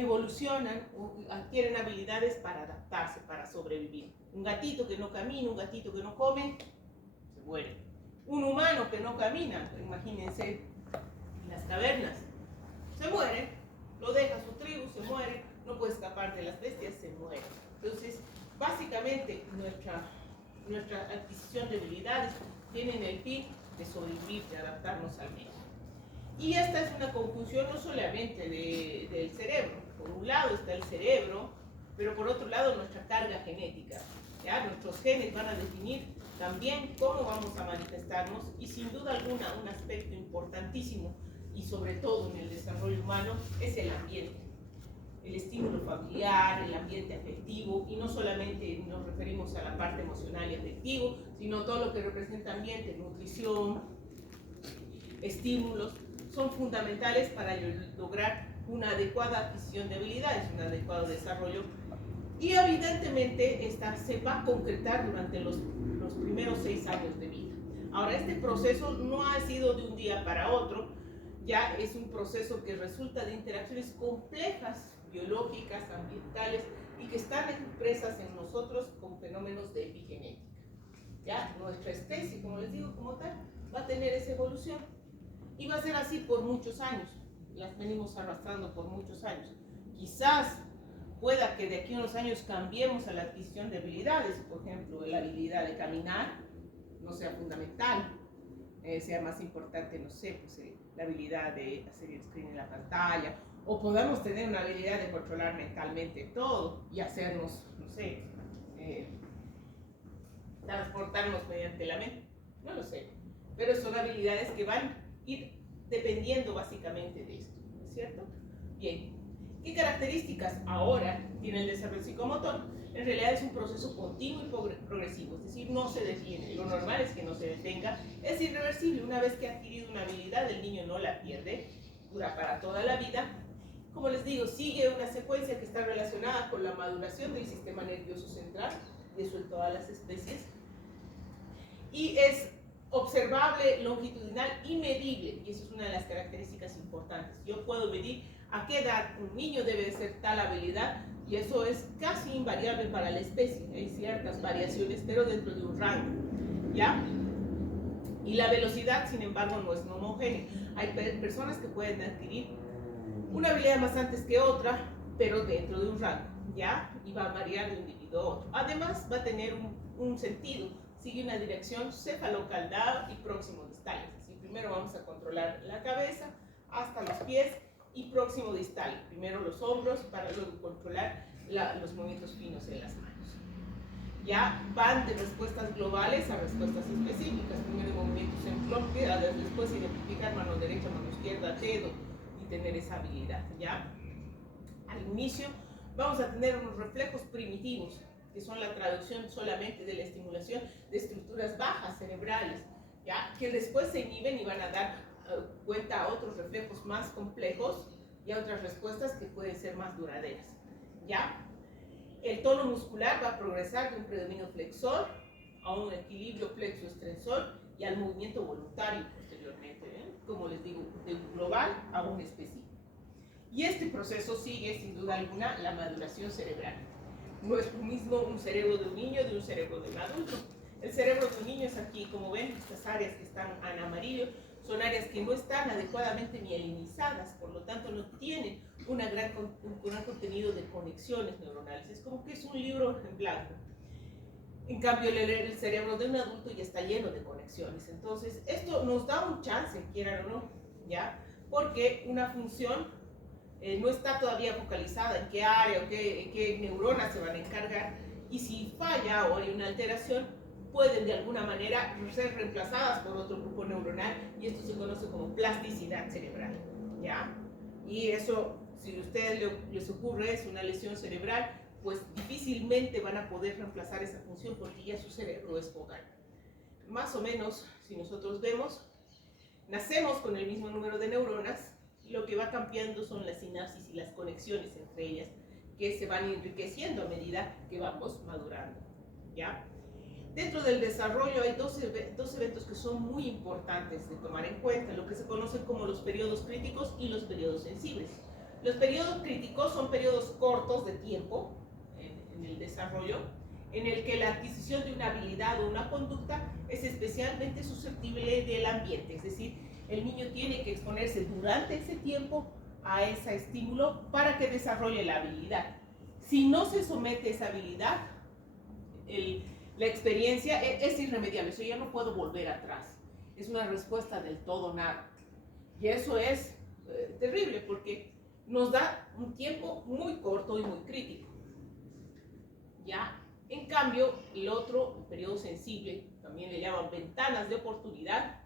evolucionan o adquieren habilidades para adaptarse, para sobrevivir. Un gatito que no camina, un gatito que no come, se muere. Un humano que no camina, imagínense las cavernas, se muere, lo deja su tribu, se muere, no puede escapar de las bestias, se muere. Entonces, básicamente, nuestra adquisición de habilidades tienen el fin de sobrevivir, de adaptarnos al medio. Y esta es una conjunción no solamente del cerebro. Por un lado está el cerebro, pero por otro lado nuestra carga genética. ¿Ya? Nuestros genes van a definir también cómo vamos a manifestarnos y sin duda alguna un aspecto importantísimo y sobre todo en el desarrollo humano es el ambiente. El estímulo familiar, el ambiente afectivo, y no solamente nos referimos a la parte emocional y afectivo, sino todo lo que representa ambiente, nutrición, estímulos, son fundamentales para lograr una adecuada adquisición de habilidades, un adecuado desarrollo, y evidentemente esta se va a concretar durante los primeros 6 años de vida. Ahora, este proceso no ha sido de un día para otro, ya es un proceso que resulta de interacciones complejas, biológicas, ambientales, y que están expresas en nosotros con fenómenos de epigenética. Ya nuestra especie, como les digo, como tal, va a tener esa evolución. Y va a ser así por muchos años. Las venimos arrastrando por muchos años. Quizás pueda que de aquí a unos años cambiemos a la adquisición de habilidades. Por ejemplo, la habilidad de caminar no sea fundamental. Sea más importante, no sé, pues, la habilidad de hacer el screen en la pantalla. O podamos tener una habilidad de controlar mentalmente todo y hacernos, no sé, transportarnos mediante la mente. No lo sé. Pero son habilidades que van ir dependiendo básicamente de esto, ¿no es cierto? Bien, ¿qué características ahora tiene el desarrollo psicomotor? En realidad es un proceso continuo y progresivo, es decir, no se detiene. Lo normal es que no se detenga, es irreversible. Una vez que ha adquirido una habilidad, el niño no la pierde, dura para toda la vida. Como les digo, sigue una secuencia que está relacionada con la maduración del sistema nervioso central, y eso en todas las especies, y es observable, longitudinal y medible, y eso es una de las características importantes. Yo puedo medir a qué edad un niño debe de ser tal habilidad, y eso es casi invariable para la especie. Hay ciertas variaciones, pero dentro de un rango, ¿ya? Y la velocidad, sin embargo, no es homogénea. Hay personas que pueden adquirir una habilidad más antes que otra, pero dentro de un rango, ¿ya? Y va a variar de un individuo a otro. Además, va a tener un sentido, sigue una dirección cefalocaudal y próximo distal. Es decir, primero vamos a controlar la cabeza hasta los pies y próximo distal. Primero los hombros para luego controlar los movimientos finos en las manos. Ya van de respuestas globales a respuestas específicas. Primero movimientos en bloque, después identificar mano derecha, mano izquierda, dedo y tener esa habilidad. Ya al inicio vamos a tener unos reflejos primitivos, que son la traducción solamente de la estimulación de estructuras bajas cerebrales, ¿ya? Que después se inhiben y van a dar cuenta a otros reflejos más complejos y a otras respuestas que pueden ser más duraderas, ¿ya? El tono muscular va a progresar de un predominio flexor a un equilibrio flexo-extensor y al movimiento voluntario posteriormente, como les digo, de un global a un específico. Y este proceso sigue, sin duda alguna, la maduración cerebral. No es lo mismo un cerebro de un niño de un cerebro de un adulto. El cerebro de un niño es aquí, como ven, estas áreas que están en amarillo son áreas que no están adecuadamente mielinizadas, por lo tanto no tienen un gran contenido de conexiones neuronales. Es como que es un libro en blanco. En cambio, el cerebro de un adulto ya está lleno de conexiones. Entonces, esto nos da un chance, quieran o no, ¿ya? Porque una función no está todavía focalizada en qué área o qué neuronas se van a encargar, y si falla o hay una alteración, pueden de alguna manera ser reemplazadas por otro grupo neuronal, y esto se conoce como plasticidad cerebral, ¿ya? Y eso, si a ustedes les ocurre es una lesión cerebral, pues difícilmente van a poder reemplazar esa función porque ya su cerebro es focal. Más o menos, si nosotros vemos, nacemos con el mismo número de neuronas, y lo que va cambiando son las sinapsis y las conexiones entre ellas, que se van enriqueciendo a medida que vamos madurando, ¿ya? Dentro del desarrollo hay dos eventos que son muy importantes de tomar en cuenta, lo que se conocen como los periodos críticos y los periodos sensibles. Los periodos críticos son periodos cortos de tiempo en el desarrollo, en el que la adquisición de una habilidad o una conducta es especialmente susceptible del ambiente, es decir, el niño tiene que exponerse durante ese tiempo a ese estímulo para que desarrolle la habilidad. Si no se somete a esa habilidad, la experiencia es irremediable, eso ya no puedo volver atrás, es una respuesta del todo nada. Y eso es terrible porque nos da un tiempo muy corto y muy crítico. ¿Ya? En cambio, el periodo sensible, también le llaman ventanas de oportunidad,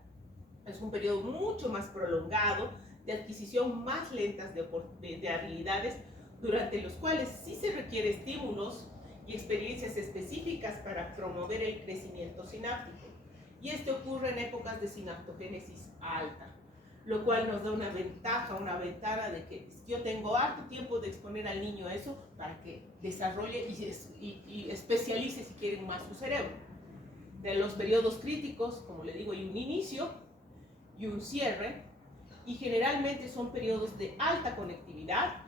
es un periodo mucho más prolongado, de adquisición más lentas de habilidades, durante los cuales sí se requiere estímulos y experiencias específicas para promover el crecimiento sináptico. Y esto ocurre en épocas de sinaptogénesis alta, lo cual nos da una ventaja, una ventana de que yo tengo harto tiempo de exponer al niño a eso para que desarrolle y especialice, si quieren, más su cerebro. De los periodos críticos, como le digo, hay un inicio y un cierre, y generalmente son periodos de alta conectividad,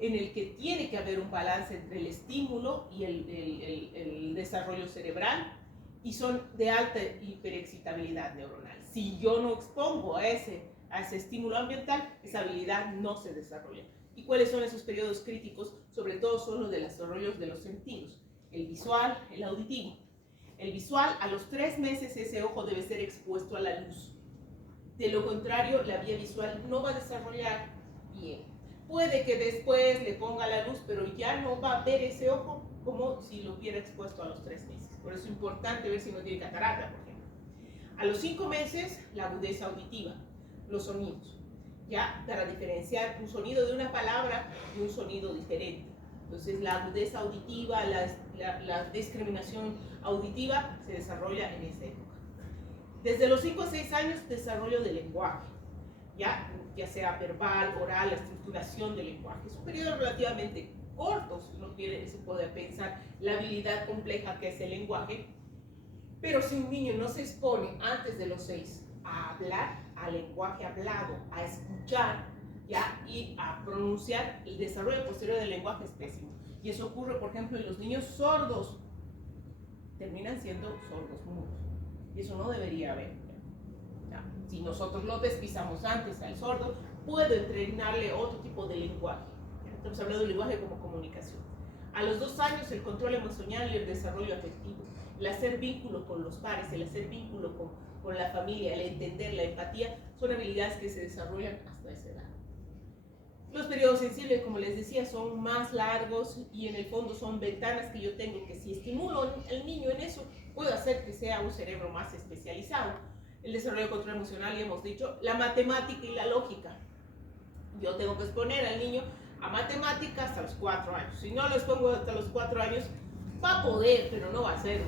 en el que tiene que haber un balance entre el estímulo y el desarrollo cerebral, y son de alta hiperexcitabilidad neuronal. Si yo no expongo a ese estímulo ambiental, esa habilidad no se desarrolla. ¿Y cuáles son esos periodos críticos? Sobre todo son los de los desarrollos de los sentidos, el visual, el auditivo. El visual, a los 3 meses ese ojo debe ser expuesto a la luz. De lo contrario, la vía visual no va a desarrollar bien. Puede que después le ponga la luz, pero ya no va a ver ese ojo como si lo hubiera expuesto a los 3 meses. Por eso es importante ver si no tiene catarata, por ejemplo. A los 5 meses, la agudeza auditiva, los sonidos, ya para diferenciar un sonido de una palabra de un sonido diferente. Entonces, la agudeza auditiva, la discriminación auditiva se desarrolla en esa época. Desde los 5 a 6 años, desarrollo del lenguaje, ya sea verbal, oral, la estructuración del lenguaje. Es un periodo relativamente corto, si uno se puede pensar la habilidad compleja que es el lenguaje, pero si un niño no se expone antes de los 6 a hablar, al lenguaje hablado, a escuchar, ¿ya? Y a pronunciar, el desarrollo posterior del lenguaje es pésimo. Y eso ocurre, por ejemplo, en los niños sordos, terminan siendo sordos mudos. Y eso no debería haber. ¿Ya? Si nosotros lo despisamos antes al sordo, puedo entrenarle otro tipo de lenguaje. ¿Ya? Estamos hablando de lenguaje como comunicación. A los 2 años, el control emocional y el desarrollo afectivo, el hacer vínculo con los pares, el hacer vínculo con la familia, el entender, la empatía, son habilidades que se desarrollan hasta esa edad. Los periodos sensibles, como les decía, son más largos y en el fondo son ventanas que yo tengo que si estimulo al niño en eso, puedo hacer que sea un cerebro más especializado. El desarrollo de control emocional, ya hemos dicho, la matemática y la lógica. Yo tengo que exponer al niño a matemáticas hasta los 4 años. Si no lo expongo hasta los 4 años, va a poder, pero no va a ser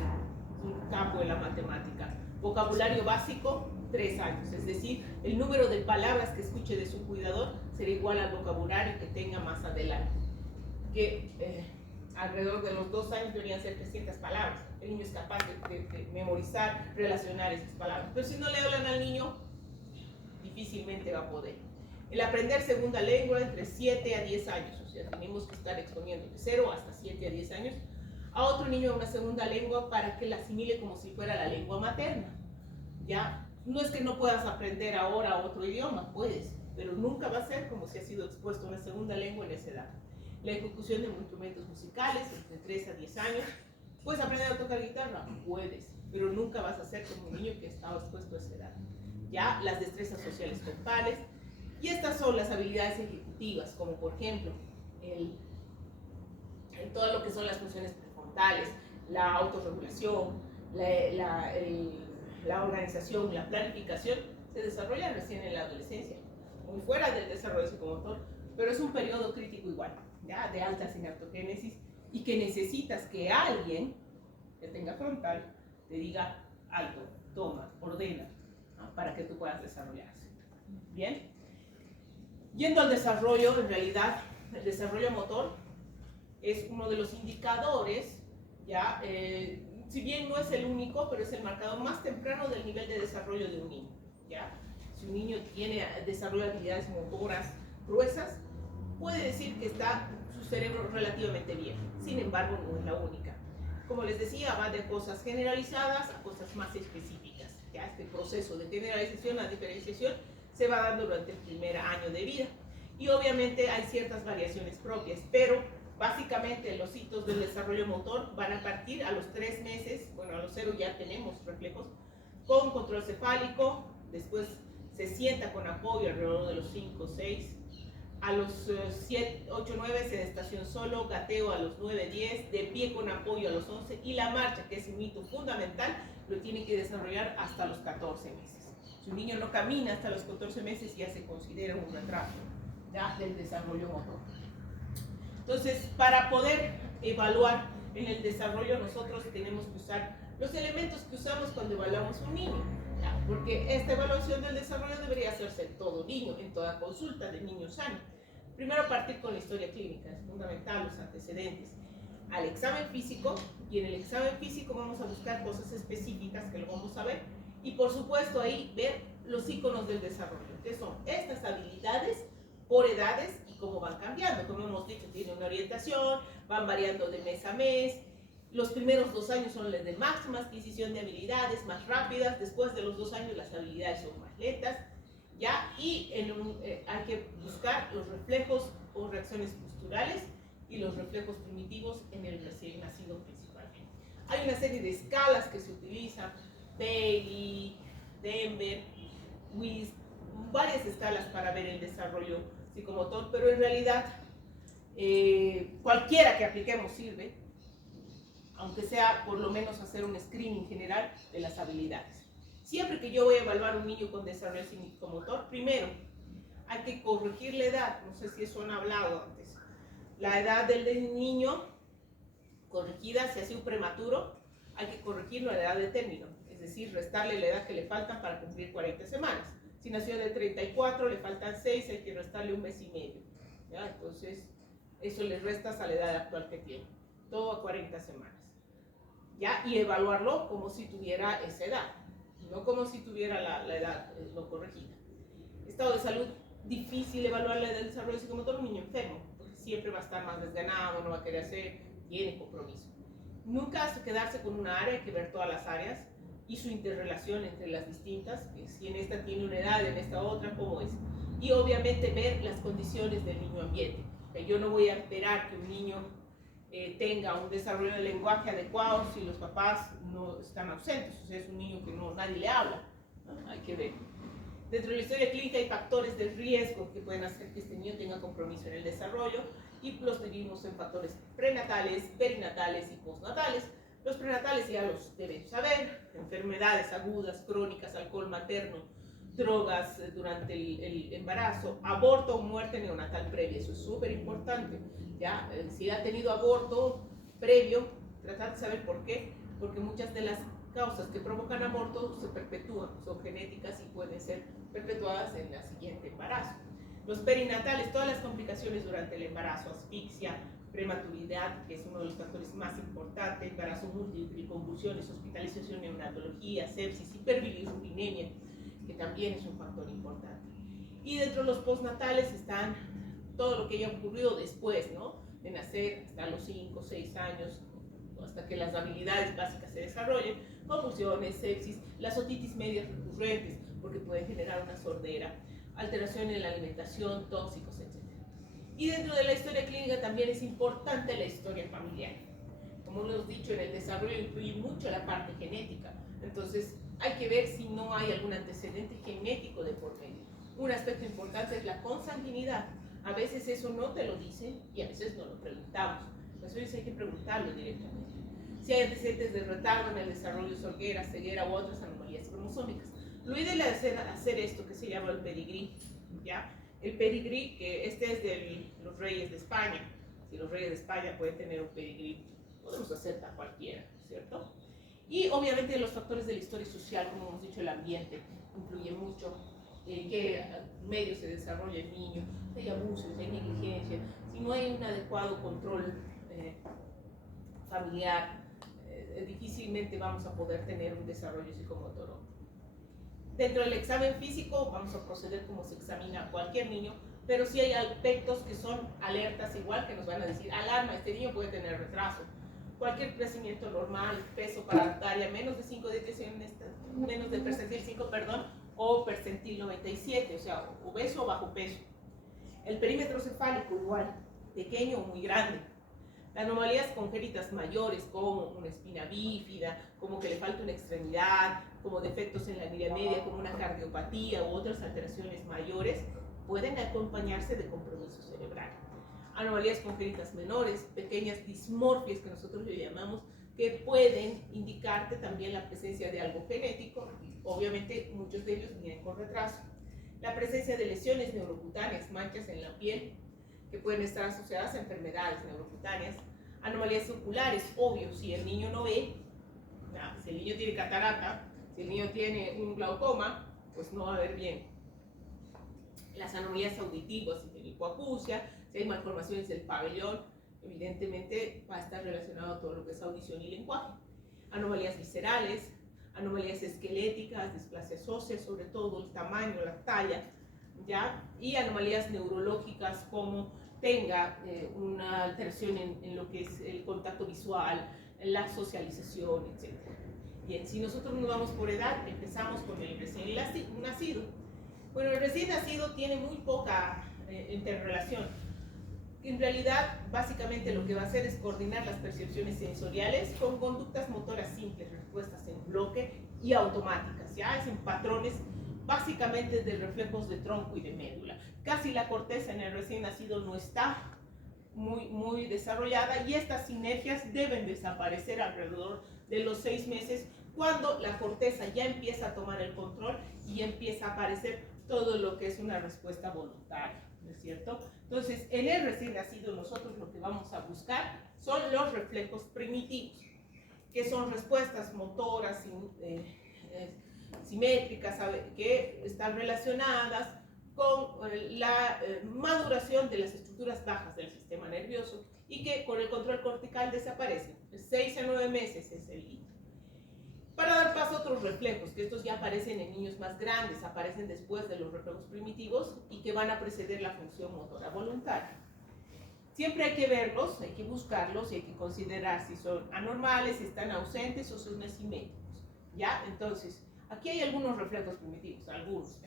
un campo de la matemática. Vocabulario básico, 3 años. Es decir, el número de palabras que escuche de su cuidador será igual al vocabulario que tenga más adelante. Que alrededor de los 2 años deberían ser 300 palabras. El niño es capaz de memorizar, relacionar esas palabras. Pero si no le hablan al niño, difícilmente va a poder. El aprender segunda lengua entre 7 a 10 años. O sea, tenemos que estar exponiendo de 0 hasta 7 a 10 años a otro niño una segunda lengua para que la asimile como si fuera la lengua materna. ¿Ya? No es que no puedas aprender ahora otro idioma, puedes, pero nunca va a ser como si ha sido expuesto a una segunda lengua en esa edad. La ejecución de instrumentos musicales entre 3 a 10 años. ¿Puedes aprender a tocar guitarra? Puedes, pero nunca vas a ser como un niño que ha estado expuesto a esa edad. ¿Ya? Las destrezas sociales totales. Y estas son las habilidades ejecutivas, como por ejemplo, todo lo que son las funciones prefrontales, la autorregulación, la organización, la planificación, se desarrollan recién en la adolescencia, muy fuera del desarrollo psicomotor, pero es un periodo crítico igual, ¿ya? De alta sinaptogénesis, y que necesitas que alguien que tenga frontal te diga alto, toma, ordena, ¿no? Para que tú puedas desarrollarse. Bien, yendo al desarrollo, en realidad el desarrollo motor es uno de los indicadores, ¿ya? Si bien no es el único, pero es el marcador más temprano del nivel de desarrollo de un niño, ¿ya? Si un niño tiene desarrollo de habilidades motoras gruesas, puede decir que está su cerebro relativamente bien. Sin embargo, no es la única. Como les decía, va de cosas generalizadas a cosas más específicas. Ya este proceso de generalización a diferenciación se va dando durante el primer año de vida. Y obviamente hay ciertas variaciones propias, pero básicamente los hitos del desarrollo motor van a partir a los 3 meses, bueno, a los 0 ya tenemos reflejos, con control cefálico, después se sienta con apoyo alrededor de los 5 o 6, a los 7, 8, 9 sedestación solo, gateo a los 9, 10, de pie con apoyo a los 11 y la marcha, que es un hito fundamental, lo tiene que desarrollar hasta los 14 meses. Si un niño no camina hasta los 14 meses ya se considera un retraso ya del desarrollo motor. Entonces, para poder evaluar en el desarrollo nosotros tenemos que usar los elementos que usamos cuando evaluamos un niño, ¿ya? Porque esta evaluación del desarrollo debería hacerse en todo niño, en toda consulta de niño sano. Primero partir con la historia clínica, es fundamental, los antecedentes. Al examen físico, y en el examen físico vamos a buscar cosas específicas que lo vamos a ver, y por supuesto ahí ver los iconos del desarrollo, que son estas habilidades por edades y cómo van cambiando. Como hemos dicho, tiene una orientación, van variando de mes a mes. Los primeros 2 años son las de máxima adquisición de habilidades, más rápidas. Después de los 2 años las habilidades son más lentas, ¿ya? Y hay que buscar los reflejos o reacciones posturales y los reflejos primitivos en el recién nacido principalmente. Hay una serie de escalas que se utilizan, Bailey, Denver, WISP, varias escalas para ver el desarrollo psicomotor, pero en realidad cualquiera que apliquemos sirve, aunque sea por lo menos hacer un screening general de las habilidades. Siempre que yo voy a evaluar un niño con desarrollo psicomotor, primero hay que corregir la edad, no sé si eso han hablado antes, la edad del niño corregida, si ha sido prematuro, hay que corregirlo a la edad de término, es decir, restarle la edad que le falta para cumplir 40 semanas. Si nació de 34, le faltan 6, hay que restarle 1 mes y medio, ¿ya? Entonces, eso le restas a la edad actual que tiene, todo a 40 semanas, ¿ya? Y evaluarlo como si tuviera esa edad, no como si tuviera la edad no corregida. Estado de salud, difícil evaluar la edad del desarrollo psicomotor un niño enfermo, porque siempre va a estar más desganado, no va a querer hacer, tiene compromiso. Nunca quedarse con una área, hay que ver todas las áreas y su interrelación entre las distintas, que si en esta tiene una edad, en esta otra, cómo es. Y obviamente ver las condiciones del niño ambiente. Yo no voy a esperar que un niño tenga un desarrollo de lenguaje adecuado si los papás no están ausentes, o sea, es un niño que nadie le habla, ¿no? Hay que ver. Dentro de la historia clínica hay factores de riesgo que pueden hacer que este niño tenga compromiso en el desarrollo y los dividimos en factores prenatales, perinatales y postnatales. Los prenatales ya los deben saber, enfermedades agudas, crónicas, alcohol materno, drogas durante el embarazo, aborto o muerte neonatal previa, eso es súper importante, ¿ya? Si ha tenido aborto previo, tratar de saber por qué, porque muchas de las causas que provocan aborto se perpetúan, son genéticas y pueden ser perpetuadas en el siguiente embarazo. Los perinatales, todas las complicaciones durante el embarazo, asfixia, prematuridad, que es uno de los factores más importantes, embarazo múltiple, convulsiones, hospitalización, neonatología, sepsis, hiperbilirubinemia, que también es un factor importante. Y dentro de los postnatales están todo lo que haya ocurrido después, ¿no? De nacer hasta los 5 o 6 años, hasta que las habilidades básicas se desarrollen, convulsiones, sepsis, las otitis medias recurrentes, porque pueden generar una sordera, alteración en la alimentación, tóxicos, etc. Y dentro de la historia clínica también es importante la historia familiar. Como lo hemos dicho, en el desarrollo influye mucho la parte genética. Entonces, hay que ver si no hay algún antecedente genético de por medio. Un aspecto importante es la consanguinidad. A veces eso no te lo dicen y a veces no lo preguntamos. Entonces hay que preguntarlo directamente. Si hay antecedentes de retardo en el desarrollo, sordera, ceguera u otras anomalías cromosómicas. Lo ideal es hacer esto que se llama el pedigrí, ¿ya? El pedigrí, que este es de los reyes de España. Si los reyes de España pueden tener un pedigrí, podemos hacer a cualquiera, ¿cierto? Y obviamente los factores de la historia social, como hemos dicho, el ambiente influye mucho, qué medio se desarrolla el niño, si hay abusos, si hay negligencia, si no hay un adecuado control familiar, difícilmente vamos a poder tener un desarrollo psicomotor. Dentro del examen físico vamos a proceder como se examina a cualquier niño, pero sí hay aspectos que son alertas igual, que nos van a decir, alarma, este niño puede tener retraso. Cualquier crecimiento normal, peso para talla menos de 5 decisiones, menos del percentil 5, perdón, o percentil 97, o sea, obeso o bajo peso. El perímetro cefálico igual, pequeño o muy grande. Anomalías congénitas mayores como una espina bífida, como que le falta una extremidad, como defectos en la línea media, como una cardiopatía u otras alteraciones mayores, pueden acompañarse de compromiso cerebral. Anomalías congénitas menores, pequeñas dismorfias que nosotros le llamamos, que pueden indicarte también la presencia de algo genético, obviamente muchos de ellos vienen con retraso. La presencia de lesiones neurocutáneas, manchas en la piel, que pueden estar asociadas a enfermedades neurocutáneas. Anomalías oculares, obvio, si el niño no ve, si el niño tiene catarata, si el niño tiene un glaucoma, pues no va a ver bien. Las anomalías auditivas, si tiene hipoacusia, si hay malformaciones del pabellón, evidentemente va a estar relacionado a todo lo que es audición y lenguaje. Anomalías viscerales, anomalías esqueléticas, displasias óseas, sobre todo el tamaño, la talla, ¿ya? Y anomalías neurológicas como tenga una alteración en lo que es el contacto visual, la socialización, etc. Bien, si nosotros nos vamos por edad, empezamos con el recién nacido. Bueno, el recién nacido tiene muy poca interrelación. En realidad, básicamente lo que va a hacer es coordinar las percepciones sensoriales con conductas motoras simples, respuestas en bloque y automáticas, ya es en patrones básicamente de reflejos de tronco y de médula. Casi la corteza en el recién nacido no está muy desarrollada y estas sinergias deben desaparecer alrededor de los 6 meses, cuando la corteza ya empieza a tomar el control y empieza a aparecer todo lo que es una respuesta voluntaria, ¿no es cierto? Entonces, en el recién nacido nosotros lo que vamos a buscar son los reflejos primitivos, que son respuestas motoras simétricas, que están relacionadas con la maduración de las estructuras bajas del sistema nervioso y que con el control cortical desaparecen. 6 a 9 meses es el hito. Para dar paso a otros reflejos, que estos ya aparecen en niños más grandes, aparecen después de los reflejos primitivos y que van a preceder la función motora voluntaria. Siempre hay que verlos, hay que buscarlos y hay que considerar si son anormales, si están ausentes o son asimétricos. ¿Ya? Entonces, aquí hay algunos reflejos primitivos, algunos,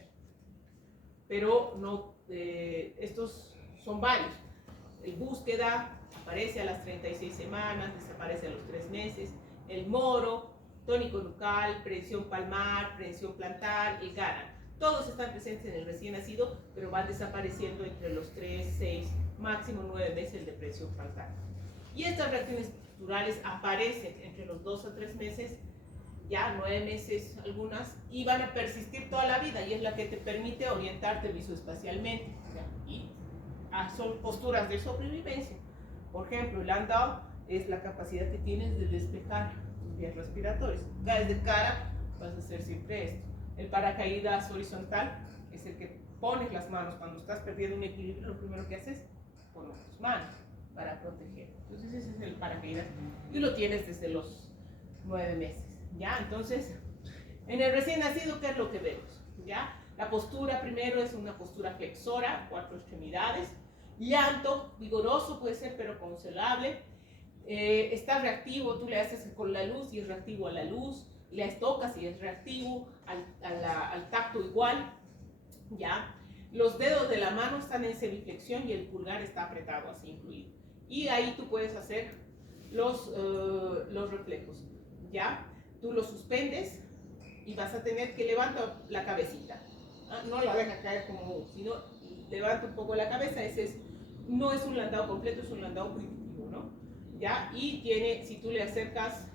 pero no, estos son varios. El búsqueda aparece a las 36 semanas, desaparece a los 3 meses. El moro, tónico nucal, prensión palmar, prensión plantar, el garan. Todos están presentes en el recién nacido, pero van desapareciendo entre los 3, 6, máximo 9 meses el de prensión plantar. Y estas reacciones estructurales aparecen entre los 2 a 3 meses, ya 9 meses algunas, y van a persistir toda la vida, y es la que te permite orientarte visoespacialmente, ¿ya? Y son posturas de sobrevivencia. Por ejemplo, el andado es la capacidad que tienes de despejar tus vías respiratorias. Caes de cara, vas a hacer siempre esto. El paracaídas horizontal es el que pones las manos cuando estás perdiendo un equilibrio. Lo primero que haces, pones tus manos para proteger. Entonces ese es el paracaídas y lo tienes desde los 9 meses. ¿Ya? Entonces, en el recién nacido, ¿qué es lo que vemos? ¿Ya? La postura primero es una postura flexora, 4 extremidades. Llanto vigoroso puede ser, pero consolable. Está reactivo, tú le haces con la luz y es reactivo a la luz. Le tocas y es reactivo al tacto igual. ¿Ya? Los dedos de la mano están en semiflexión y el pulgar está apretado, así incluido. Y ahí tú puedes hacer los reflejos. ¿Ya? Tú lo suspendes y vas a tener que levantar la cabecita. No la dejas caer como, sino levanta un poco la cabeza. No es un landado completo, es un landado primitivo, ¿no? ¿Ya? Y tiene, si tú le acercas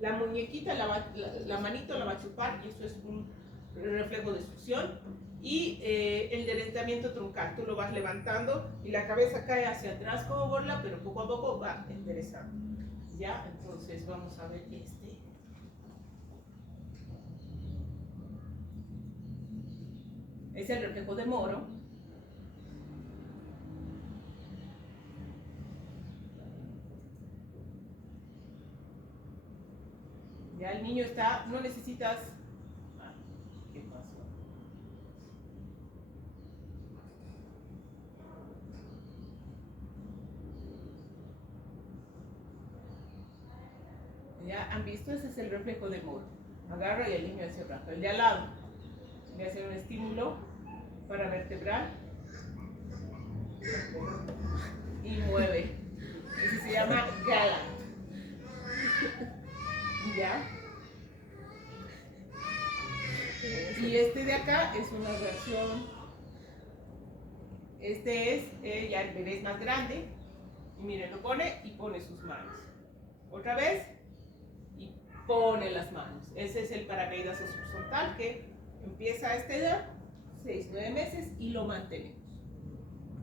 la muñequita, la manito la va a chupar, y eso es un reflejo de succión. Y el deslizamiento truncal, tú lo vas levantando y la cabeza cae hacia atrás como borla, pero poco a poco va enderezando. ¿Ya? Entonces vamos a ver este. Es el reflejo de Moro. Ya el niño está, no necesitas. ¿Qué pasó? ¿Ya han visto? Ese es el reflejo del muro. Agarra y alinea hacia abajo. El de al lado le hace un estímulo paravertebral y mueve. Ese se llama Gallant. ¿Ya? Y este de acá es una versión. Este es, ya el bebé es más grande. Y miren, lo pone y pone sus manos. Otra vez. Y pone las manos. Ese es el paracaídas horizontal que empieza a esta edad, 6-9 meses, y lo mantenemos.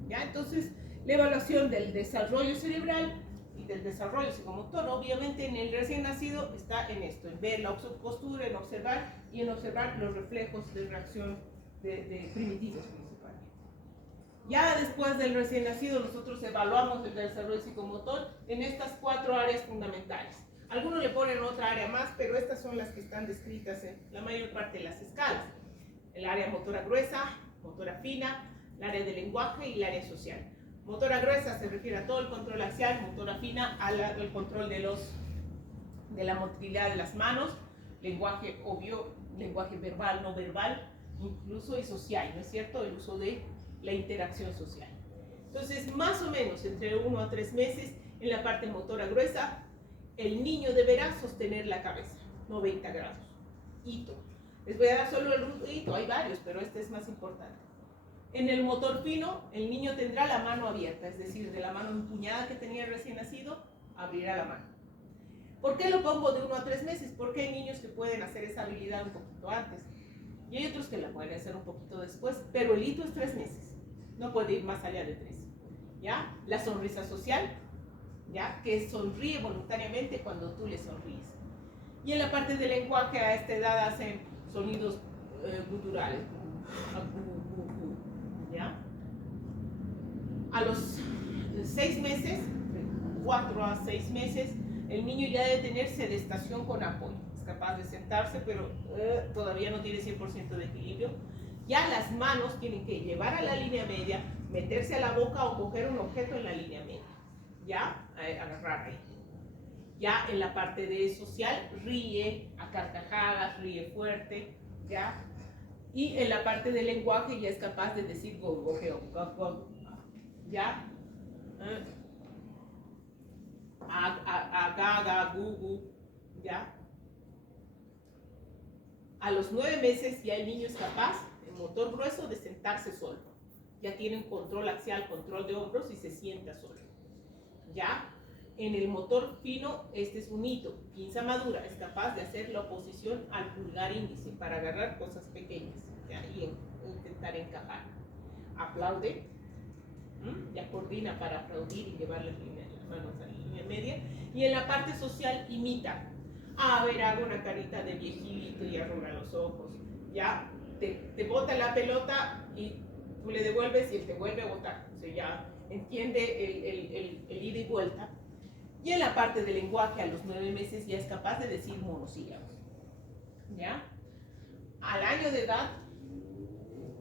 ¿Ya? Entonces, la evaluación del desarrollo cerebral y del desarrollo psicomotor, obviamente en el recién nacido está en esto, en ver la postura, en observar y en observar los reflejos de reacción de primitivos principalmente. Ya después del recién nacido nosotros evaluamos el desarrollo psicomotor en estas 4 áreas fundamentales. Algunos le ponen otra área más, pero estas son las que están descritas en la mayor parte de las escalas. El área motora gruesa, motora fina, el área de lenguaje y el área social. Motora gruesa se refiere a todo el control axial, motora fina al control de la motilidad de las manos, lenguaje obvio, lenguaje verbal, no verbal, incluso y social, ¿no es cierto? El uso de la interacción social. Entonces, más o menos entre 1 a 3 meses, en la parte motora gruesa, el niño deberá sostener la cabeza, 90 grados. Hito. Les voy a dar solo el hito, hay varios, pero este es más importante. En el motor fino, el niño tendrá la mano abierta, es decir, de la mano empuñada que tenía el recién nacido, abrirá la mano. ¿Por qué lo pongo de 1 a 3 meses? Porque hay niños que pueden hacer esa habilidad un poquito antes y hay otros que la pueden hacer un poquito después, pero el hito es 3 meses, no puede ir más allá de 3. ¿Ya? La sonrisa social, ¿ya? Que sonríe voluntariamente cuando tú le sonríes. Y en la parte del lenguaje, a esta edad hacen sonidos guturales. ¿Ya? A los 6 meses, 4 a 6 meses, el niño ya debe tener sedestación con apoyo. Es capaz de sentarse, pero todavía no tiene 100% de equilibrio. Ya las manos tienen que llevar a la línea media, meterse a la boca o coger un objeto en la línea media. ¿Ya? Agarrar ahí. Ya en la parte de social, ríe a carcajadas, ríe fuerte. ¿Ya? Y en la parte del lenguaje ya es capaz de decir gorgojeo, ¿ya? Agaga, gugu, ¿ya? A los 9 meses ya el niño es capaz, el motor grueso, de sentarse solo. Ya tiene control axial, control de hombros y se sienta solo. ¿Ya? En el motor fino, este es un hito. Pinza madura es capaz de hacer la oposición al pulgar índice para agarrar cosas pequeñas, ¿ya? Y intentar encajar. Aplaude, ya coordina para aplaudir y llevar las manos a la línea media. Y en la parte social imita. A ver, hago una carita de viejito y arruga los ojos. Ya te bota la pelota y tú le devuelves y él te vuelve a botar. O sea, ya entiende el ida y vuelta. Y en la parte del lenguaje, a los 9 meses ya es capaz de decir monosílabos. ¿Ya? Al año de edad,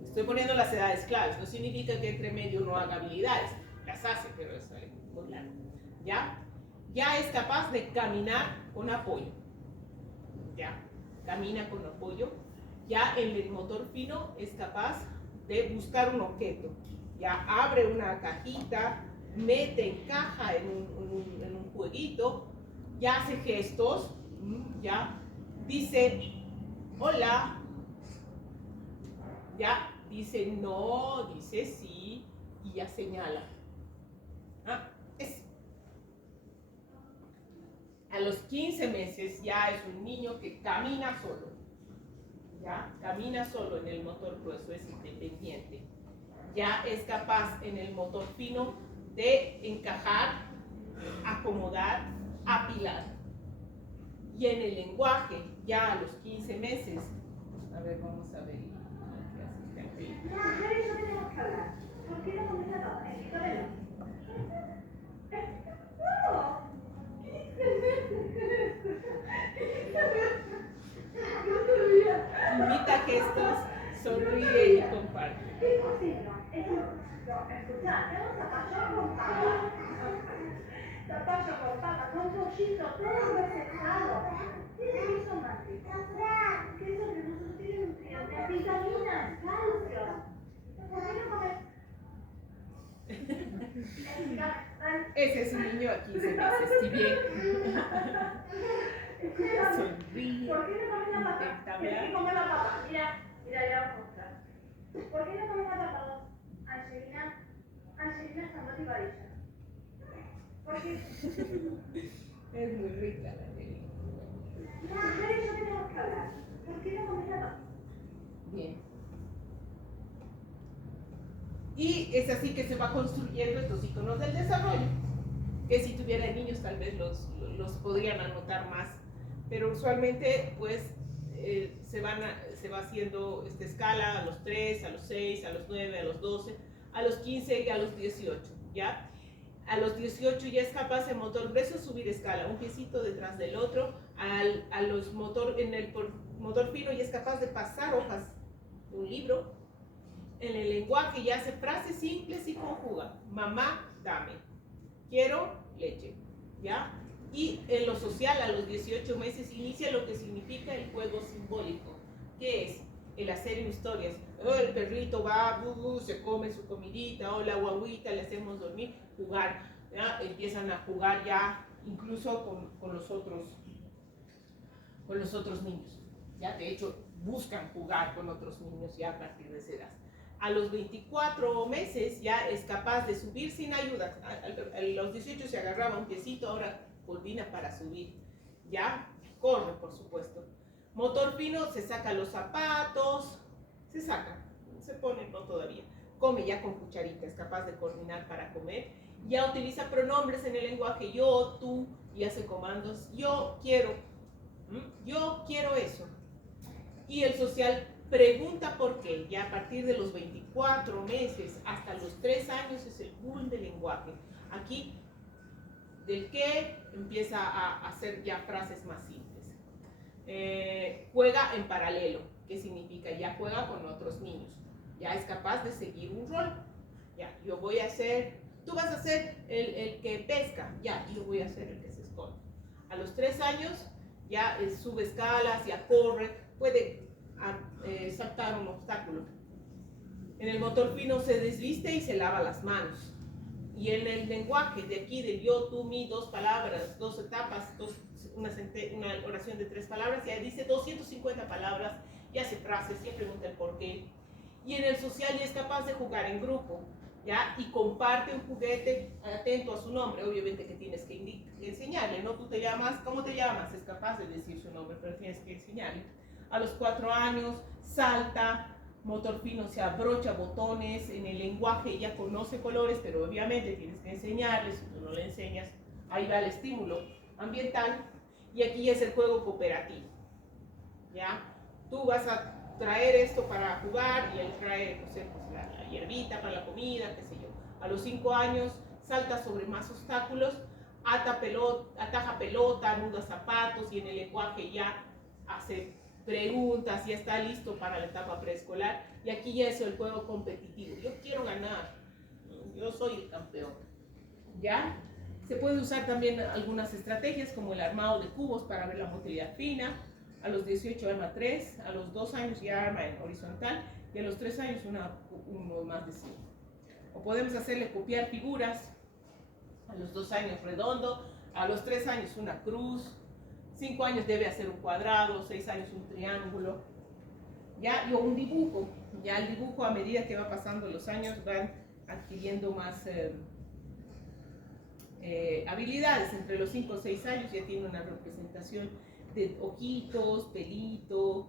estoy poniendo las edades claves, no significa que entre medio no haga habilidades, las hace, pero eso es muy largo. ¿Ya? Ya es capaz de caminar con apoyo. ¿Ya? Camina con apoyo. Ya en el motor fino es capaz de buscar un objeto. Ya abre una cajita, encaja en un jueguito, ya hace gestos, ya dice hola, ya dice no, dice sí y ya señala. A los 15 meses ya es un niño que camina solo, ya camina solo en el motor grueso, es independiente. Ya es capaz en el motor fino de encajar, acomodar, apilar. Y en el lenguaje, ya a los 15 meses, a ver, vamos a ver. No, ya eso tenemos que hablar. ¿Por qué no comienza todo? No. Imita gestos, sonríe y comparte. ¿Qué cocina? Escuchá, tengo zapallo con papa. Zapallo con papa, con pollo, Luchito, todo procesado. ¿Tiene queso, Mati? Queso que nosotros tienen nutrientes, vitaminas, calcio. ¿Por qué no comes? Ese es un niño a 15 meses, si bien sonríe, ¿Por qué no comes la papa? intenta Tienes que hablar. comer la papa. Mira, mira, le vamos a mostrar. ¿Por qué no comes la papa? Angelina Zanotti Varilla. ¿Por qué? Es muy rica la Angelina. Mujer y yo tenemos que hablar. ¿Por qué no comes la papa? Bien. Y es así que se va construyendo estos iconos del desarrollo, que si tuvieran niños tal vez los podrían anotar más, pero usualmente pues se va haciendo esta escala a los 3, a los 6, a los 9, a los 12, a los 15 y a los 18, ¿ya? A los 18 ya es capaz el motor grueso subir escala, un piecito detrás del otro, en el motor fino ya es capaz de pasar hojas de un libro. En el lenguaje ya hace frases simples y conjuga. Mamá, dame. Quiero leche. ¿Ya? Y en lo social, a los 18 meses, inicia lo que significa el juego simbólico. ¿Qué es? El hacer historias. Oh, el perrito va, se come su comidita, o la guaguita, le hacemos dormir, jugar. ¿Ya? Empiezan a jugar ya incluso con los otros niños. ¿Ya? De hecho, buscan jugar con otros niños ya a partir de esa edad. A los 24 meses ya es capaz de subir sin ayuda. A los 18 se agarraba un piecito, ahora coordina para subir. Ya corre, por supuesto. Motor fino, se saca los zapatos, se pone no todavía. Come ya con cucharita, es capaz de coordinar para comer. Ya utiliza pronombres en el lenguaje yo, tú, y hace comandos. Yo quiero eso. Y el social pregunta por qué. Ya a partir de los 24 meses hasta los 3 años es el boom del lenguaje. Aquí, del qué, empieza a hacer ya frases más simples. Juega en paralelo. ¿Qué significa? Ya juega con otros niños. Ya es capaz de seguir un rol. Ya, tú vas a ser el que pesca. Ya, yo voy a ser el que se esconde. A los 3 años ya sube escalas, ya corre, puede saltar un obstáculo. En el motor fino se desviste y se lava las manos. Y en el lenguaje de aquí, del yo, tú, mi, 2 palabras, 2 etapas, una oración de 3 palabras, ya dice 250 palabras, y hace frases, ya pregunta el por qué. Y en el social ya es capaz de jugar en grupo, ¿ya? Y comparte un juguete atento a su nombre. Obviamente que tienes que enseñarle, ¿no? Tú te llamas, ¿cómo te llamas? Es capaz de decir su nombre, pero tienes que enseñarle. A los 4 años salta, motor fino, se abrocha botones, en el lenguaje ya conoce colores, pero obviamente tienes que enseñarle. Si tú no le enseñas, ahí va el estímulo ambiental. Y aquí es el juego cooperativo, ¿ya? Tú vas a traer esto para jugar y él trae, no sé, pues la hierbita para la comida, qué sé yo. A los 5 años salta sobre más obstáculos, ataja pelota, muda zapatos, y en el lenguaje ya hace preguntas, ya está listo para la etapa preescolar. Y aquí ya es el juego competitivo. Yo quiero ganar, yo soy el campeón, ¿ya? Se puede usar también algunas estrategias como el armado de cubos para ver la motilidad fina. A los 18 arma 3, a los 2 años ya arma en horizontal, y a los 3 años uno más de 5. O podemos hacerle copiar figuras. A los 2 años redondo, a los 3 años una cruz, 5 años debe hacer un cuadrado, 6 años un triángulo, ya, y un dibujo. Ya el dibujo, a medida que va pasando los años, van adquiriendo más habilidades. Entre los 5 o 6 años ya tiene una representación de ojitos, pelito,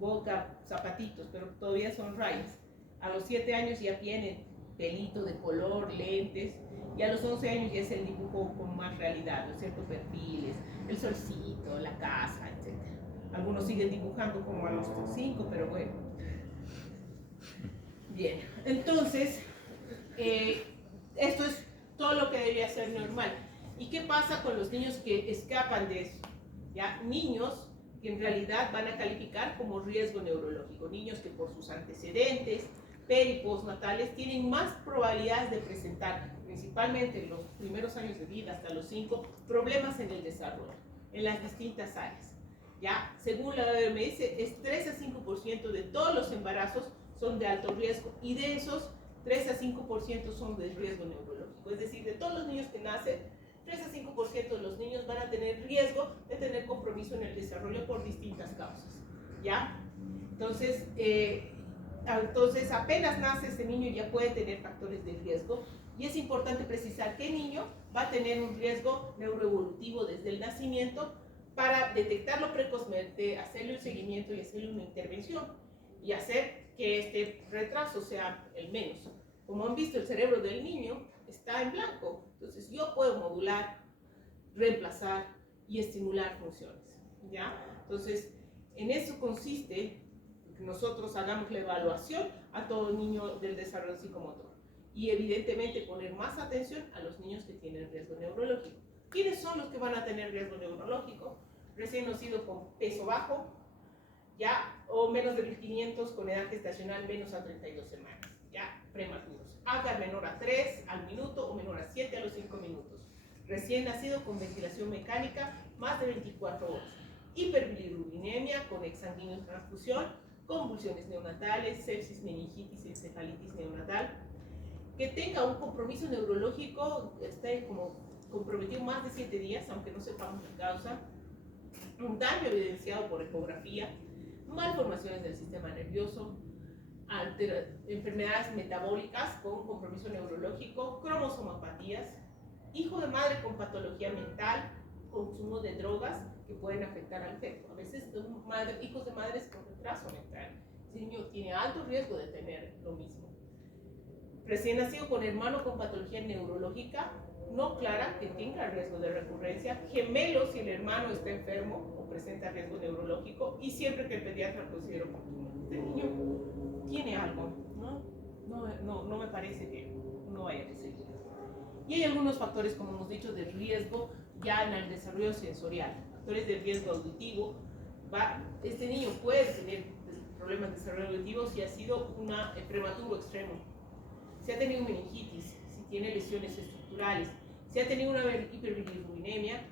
boca, zapatitos, pero todavía son rayas. A los 7 años ya tienen pelito de color, lentes, y a los 11 años ya es el dibujo con más realidad, ¿no es cierto? Perfiles, el solcito, la casa, etc. Algunos siguen dibujando como a los 5, pero bueno. Bien, entonces, esto es todo lo que debería ser normal. ¿Y qué pasa con los niños que escapan de eso? ¿Ya? Niños que en realidad van a calificar como riesgo neurológico, niños que por sus antecedentes peripostnatales tienen más probabilidades de presentar principalmente en los primeros años de vida, hasta los 5, problemas en el desarrollo, en las distintas áreas. ¿Ya? Según la OMS, es 3 a 5% de todos los embarazos son de alto riesgo, y de esos 3 a 5% son de riesgo neurológico. Es decir, de todos los niños que nacen, 3 a 5% de los niños van a tener riesgo de tener compromiso en el desarrollo por distintas causas. ¿Ya? Entonces apenas nace este niño ya puede tener factores de riesgo, y es importante precisar qué niño va a tener un riesgo neuroevolutivo desde el nacimiento para detectarlo precozmente, hacerle un seguimiento y hacerle una intervención y hacer que este retraso sea el menos. Como han visto, el cerebro del niño está en blanco, entonces yo puedo modular, reemplazar y estimular funciones, ¿ya? Entonces, en eso consiste que nosotros hagamos la evaluación a todo niño del desarrollo psicomotor y evidentemente poner más atención a los niños que tienen riesgo neurológico. ¿Quiénes son los que van a tener riesgo neurológico? Recién nacido con peso bajo, ya, o menos de 1500 con edad gestacional menos a 32 semanas, ya, prematuros. Ágar menor a 3 al minuto o menor a 7 a los 5 minutos. Recién nacido con ventilación mecánica más de 24 horas. Hiperbilirubinemia con exsanguíneo y transfusión, convulsiones neonatales, sepsis, meningitis y encefalitis neonatal. Que tenga un compromiso neurológico, esté como comprometido más de 7 días, aunque no sepamos la causa. Un daño evidenciado por ecografía, malformaciones del sistema nervioso, enfermedades metabólicas con compromiso neurológico, cromosomopatías, hijo de madre con patología mental, consumo de drogas que pueden afectar al feto. A veces hijos de madres con retraso mental. Ese niño tiene alto riesgo de tener lo mismo. Recién nacido con hermano con patología neurológica no clara que tenga riesgo de recurrencia, gemelos si el hermano está enfermo o presenta riesgo neurológico, y siempre que el pediatra considere oportuno. Este niño tiene algo, no me parece que no vaya a seguir. Y hay algunos factores, como hemos dicho, de riesgo ya en el desarrollo sensorial, factores de riesgo auditivo. Este niño puede tener problemas de desarrollo auditivo si ha sido un prematuro extremo, si ha tenido meningitis, si tiene lesiones estructurales, si ha tenido una hiperbilirubinemia,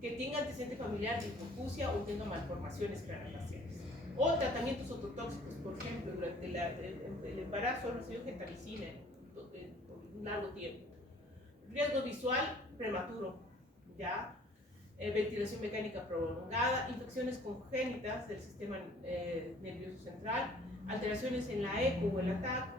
que tenga antecedente familiar de hipoacusia o tenga malformaciones craneofaciales. O tratamientos ototóxicos, por ejemplo, durante el embarazo ha recibido gentamicina por un largo tiempo. Riesgo visual prematuro, ya. Ventilación mecánica prolongada, infecciones congénitas del sistema nervioso central, alteraciones en la ECO o el ATAC,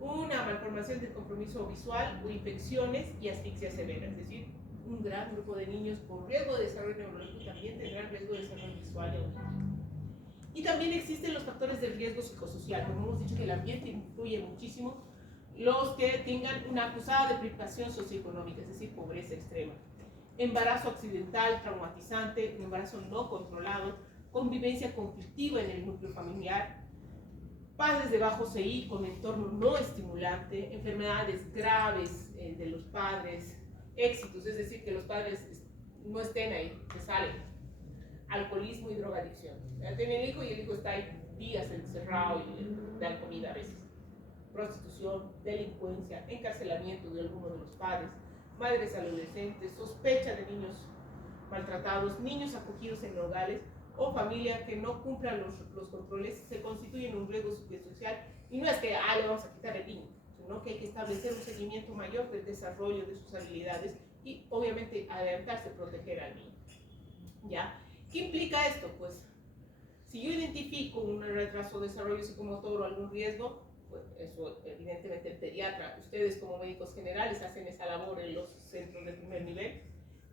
una malformación del compromiso visual o infecciones y asfixia severa. Es decir, un gran grupo de niños con riesgo de desarrollo neurológico también tendrán riesgo de desarrollo visual y auditivo. Y también existen los factores de riesgo psicosocial. Como hemos dicho que el ambiente influye muchísimo, los que tengan una acusada deprivación socioeconómica, es decir, pobreza extrema, embarazo accidental, traumatizante, embarazo no controlado, convivencia conflictiva en el núcleo familiar, padres de bajo CI con entorno no estimulante, enfermedades graves de los padres, éxitos, es decir, que los padres no estén ahí, que salen, alcoholismo y drogadicción. Tiene el hijo y el hijo está ahí días encerrado y da comida a veces. Prostitución, delincuencia, encarcelamiento de alguno de los padres, madres adolescentes, sospecha de niños maltratados, niños acogidos en hogares o familia que no cumplan los controles, se constituyen un riesgo social. Y no es que le vamos a quitar el niño, sino que hay que establecer un seguimiento mayor del desarrollo de sus habilidades y obviamente adelantarse, proteger al niño. ¿Ya? ¿Qué implica esto? Pues si yo identifico un retraso de desarrollo psicomotor o algún riesgo, pues eso evidentemente el pediatra, ustedes como médicos generales hacen esa labor en los centros de primer nivel.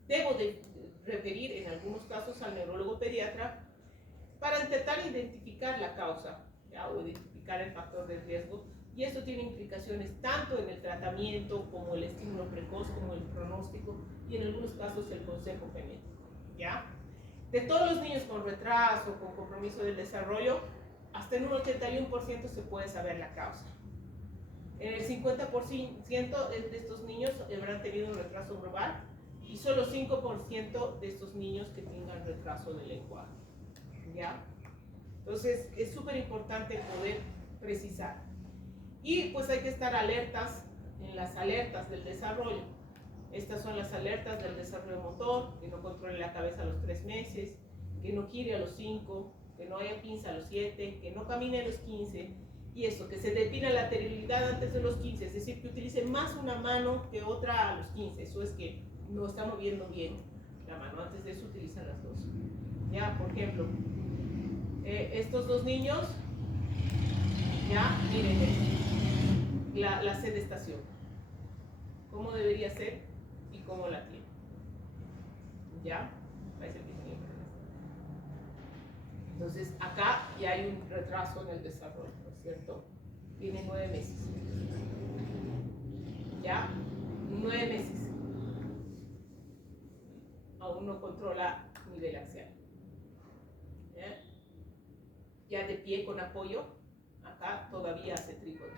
Debo de referir en algunos casos al neurólogo pediatra para intentar identificar la causa, ¿ya? O identificar el factor de riesgo, y esto tiene implicaciones tanto en el tratamiento como el estímulo precoz, como el pronóstico y en algunos casos el consejo genético, ¿ya? De todos los niños con retraso, con compromiso del desarrollo, hasta en un 81% se puede saber la causa. En el 50% de estos niños habrán tenido un retraso global y solo 5% de estos niños que tengan retraso de lenguaje, ¿ya? Entonces es súper importante poder precisar. Y pues hay que estar alertas en las alertas del desarrollo. Estas son las alertas del desarrollo motor, que no controle la cabeza a los 3 meses, que no gire a los 5, que no haya pinza a los 7, que no camine a los 15, y eso, que se defina la lateralidad antes de los 15, es decir, que utilice más una mano que otra a los 15, eso es que no está moviendo bien la mano, antes de eso utilizan las dos. Ya, por ejemplo, estos dos niños, ya, miren esto, la sedestación, cómo debería ser y cómo la tiene. Ya, parece que tiene problemas. Entonces, acá ya hay un retraso en el desarrollo, ¿no es cierto? Tiene 9 meses. Ya, 9 meses. Aún no controla nivel axial. Ya de pie con apoyo, acá todavía hace trípode.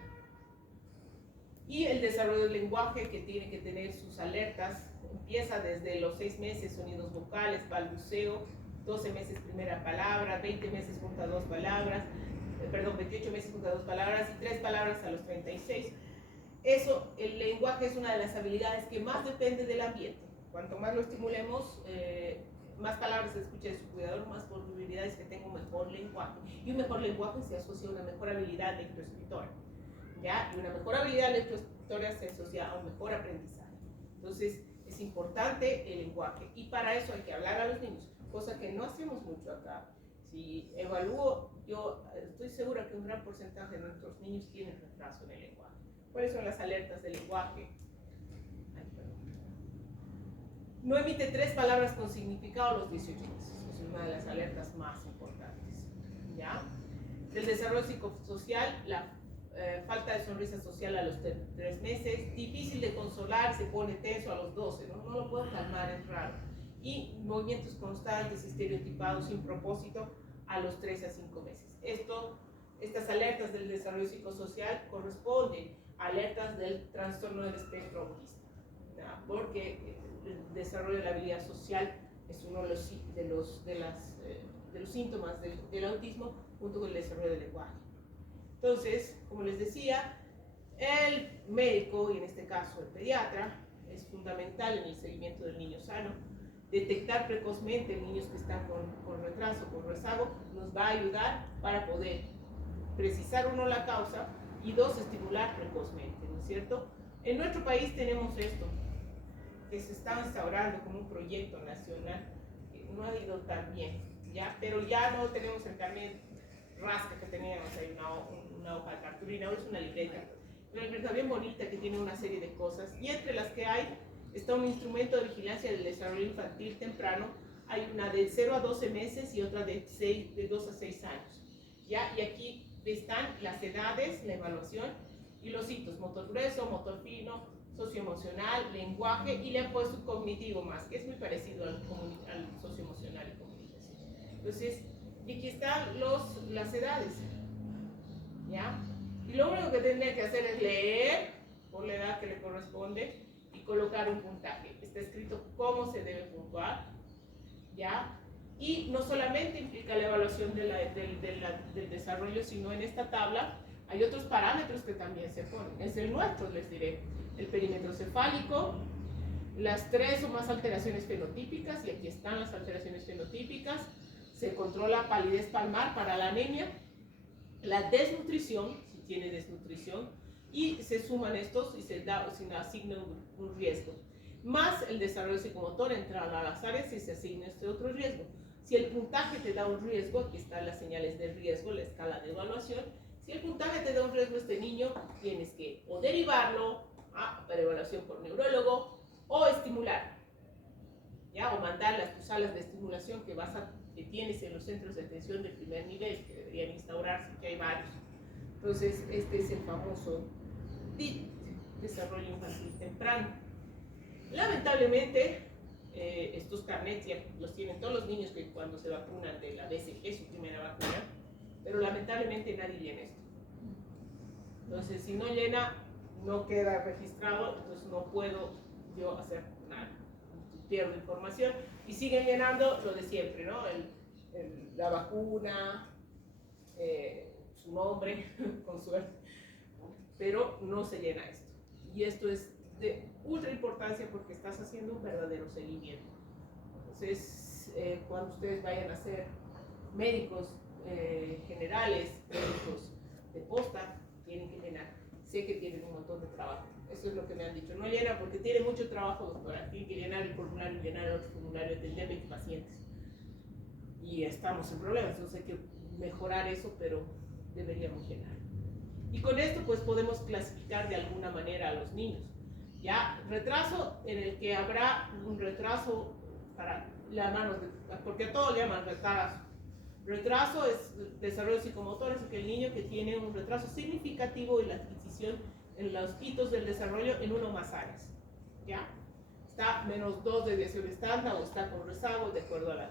Y el desarrollo del lenguaje, que tiene que tener sus alertas, empieza desde los 6 meses, sonidos vocales, balbuceo, 12 meses primera palabra, 20 meses junto a 2 palabras, 28 meses junto a 2 palabras y 3 palabras a los 36. Eso, el lenguaje es una de las habilidades que más depende del ambiente. Cuanto más lo estimulemos, más palabras se escucha de su cuidador, más probabilidades que tenga un mejor lenguaje. Y un mejor lenguaje se asocia a una mejor habilidad lectoescritora. ¿Ya? Y una mejor habilidad lectoescritora se asocia a un mejor aprendizaje. Entonces, es importante el lenguaje. Y para eso hay que hablar a los niños, cosa que no hacemos mucho acá. Si evalúo, yo estoy segura que un gran porcentaje de nuestros niños tienen retraso en el lenguaje. ¿Cuáles son las alertas del lenguaje? No emite 3 palabras con significado a los 18 meses. Es una de las alertas más importantes. ¿Ya? El desarrollo psicosocial, la falta de sonrisa social a los 3 meses, difícil de consolar, se pone tenso a los 12, no lo puedo calmar, es raro. Y movimientos constantes, estereotipados, sin propósito, a los 3 a 5 meses. Estas alertas del desarrollo psicosocial corresponden a alertas del trastorno del espectro autista, ¿ya? Porque el desarrollo de la habilidad social es uno de los síntomas del autismo, junto con el desarrollo del lenguaje. Entonces, como les decía, el médico, y en este caso el pediatra, es fundamental en el seguimiento del niño sano. Detectar precozmente niños que están con retraso, con rezago, nos va a ayudar para poder precisar, uno, la causa, y 2, estimular precozmente, ¿no es cierto? En nuestro país tenemos esto, que se está instaurando como un proyecto nacional, que no ha ido tan bien, ¿ya? Pero ya no tenemos el carnet rasca que teníamos ahí, una hoja de cartulina, ahora es una libreta bien bonita que tiene una serie de cosas, y entre las que hay está un instrumento de vigilancia del desarrollo infantil temprano. Hay una de 0 a 12 meses y otra de 2 a 6 años, ¿ya? Y aquí están las edades, la evaluación y los hitos: motor grueso, motor fino, socioemocional, lenguaje, y le han puesto cognitivo más, que es muy parecido al socioemocional y comunicación. Entonces, y aquí están las edades, ¿ya? Y lo único que tendría que hacer es leer por la edad que le corresponde y colocar un puntaje. Está escrito cómo se debe puntuar, ¿ya? Y no solamente implica la evaluación del desarrollo, sino en esta tabla hay otros parámetros que también se ponen. Es el nuestro, les diré: el perímetro cefálico, las 3 o más alteraciones fenotípicas, y aquí están las alteraciones fenotípicas. Se controla palidez palmar para la anemia, la desnutrición, si tiene desnutrición, y se suman estos y se asigna un riesgo, más el desarrollo psicomotor entre las áreas y se asigna este otro riesgo. Si el puntaje te da un riesgo, aquí están las señales de riesgo, la escala de evaluación. Si el puntaje te da un riesgo a este niño, tienes que o derivarlo para evaluación por neurólogo, o estimular, ¿ya? O mandarle a tus salas de estimulación que tienes en los centros de atención de primer nivel, que deberían instaurarse, que hay varios. Entonces, este es el famoso DIT, desarrollo infantil temprano. Lamentablemente, estos carnets ya los tienen todos los niños que cuando se vacunan de la BCG, su primera vacuna, pero lamentablemente nadie llena esto. Entonces, si no llena, no queda registrado, entonces no puedo yo hacer nada. Pierdo información y siguen llenando lo de siempre, ¿no? La vacuna, su nombre, con suerte, pero no se llena esto. y esto es de ultra importancia porque estás haciendo un verdadero seguimiento. Entonces, cuando ustedes vayan a ser médicos generales, médicos de posta, tienen que llenar. Sé que tienen un montón de trabajo. Eso es lo que me han dicho. No llena porque tiene mucho trabajo, doctora. Tienen que llenar el formulario, llenar el otro formulario, atender 20 pacientes. Y estamos en problemas. Entonces hay que mejorar eso, pero deberíamos llenar. Y con esto pues podemos clasificar de alguna manera a los niños. Ya, retraso en el que habrá un retraso para la mano, porque a todo le llaman retraso. Retraso es desarrollo psicomotor, es el niño que tiene un retraso significativo en la adquisición, en los hitos del desarrollo en uno o más áreas. ¿Ya? Está -2 de desviación estándar o está con rezago de acuerdo a la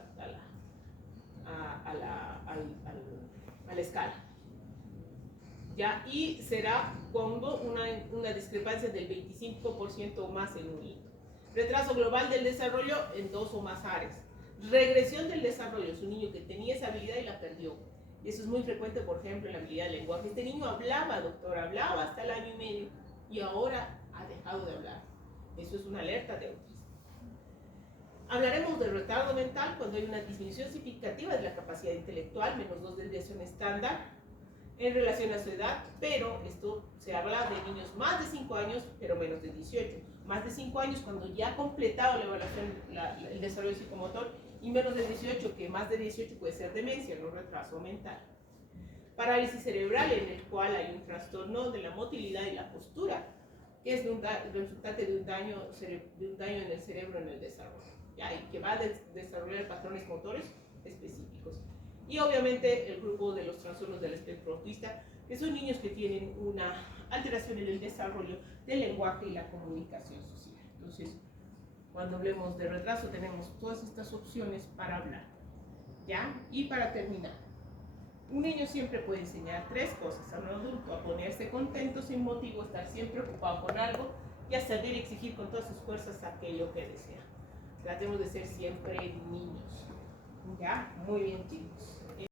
escala. ¿Ya? Y será cuando una discrepancia del 25% o más en un hito. Retraso global del desarrollo en 2 o más áreas. Regresión del desarrollo, es un niño que tenía esa habilidad y la perdió. Y eso es muy frecuente, por ejemplo, en la habilidad de lenguaje. Este niño hablaba, doctora, hablaba hasta el 1 año y medio y ahora ha dejado de hablar. Eso es una alerta de autismo. Hablaremos de retardo mental cuando hay una disminución significativa de la capacidad intelectual, -2 de desviación estándar, en relación a su edad, pero esto se habla de niños más de 5 años, pero menos de 18. Más de 5 años cuando ya ha completado la evaluación, el desarrollo psicomotor, y menos de 18, que más de 18 puede ser demencia, no retraso mental. Parálisis cerebral, en el cual hay un trastorno de la motilidad y la postura, que es resultante de un daño en el cerebro en el desarrollo, ¿ya? Y que va a desarrollar patrones motores específicos. Y obviamente el grupo de los trastornos del espectro autista, que son niños que tienen una alteración en el desarrollo del lenguaje y la comunicación social. Entonces, cuando hablemos de retraso, tenemos todas estas opciones para hablar, ¿ya? Y para terminar, un niño siempre puede enseñar 3 cosas a un adulto: a ponerse contento sin motivo, estar siempre ocupado con algo y a saber exigir con todas sus fuerzas aquello que desea. Tratemos de ser siempre niños, ¿ya? Muy bien, chicos.